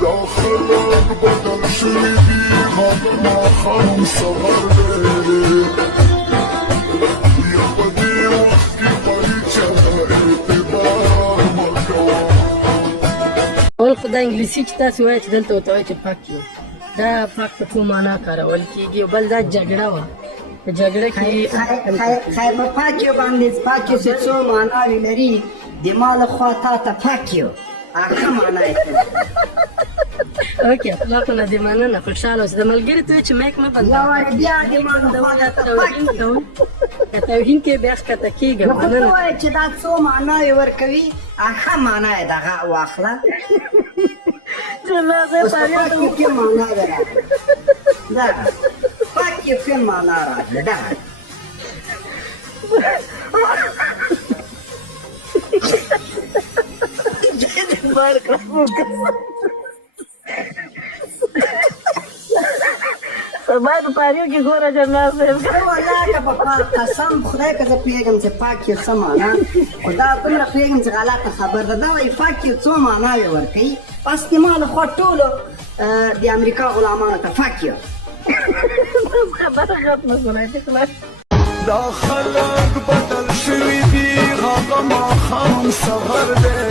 داخلك بدل شريدي هذا ما خام صغر ليلي يا بدي وقتي فريجة اعتبار مكوان. اول خو دا انګلیسي چې تاسو وایئ چې دلته ورته وایي چې پاک یو، دا پاک په څو معنا کارول کېږي، او بل دا جګړه وه، په جګړه کې خیر په پاک یو باندې پاک یو چې څو معناوې لري، د ما له خوا تا ته پاک یو هغه معنا یې کوي. اوکې اخلاقونه دې مننه، خوشحاله اوسه. د ملګري ته وایي چې مایک مه بندوه، یا وایي بیا د ما له خوا تا ته پاک یو. که توهین کې بیا ښکته کېږم. خو ته وایې چې دا څو معناوې ورکوي هغه معنا یې دغه واخله. اوس په پاک یو کې معناوې راغلې، دغه پاک یو کې معنا راغله دغه. سبا د پاریو کې ګوره جنرال صاحب، زه والله که په قسم خدای که زه پوهېږم چې پاک یو څه معنا، خو دا دومره پوهېږم چې غلطه خبر ده. دا وایي پاک یو څو معناوې ورکوي، بس د ما له خوا ټولو د امریکا غلامانو ته پاک یو. خبره ختمه شوه. داخلك بدل شريدي هذا ما خام صغر ليلي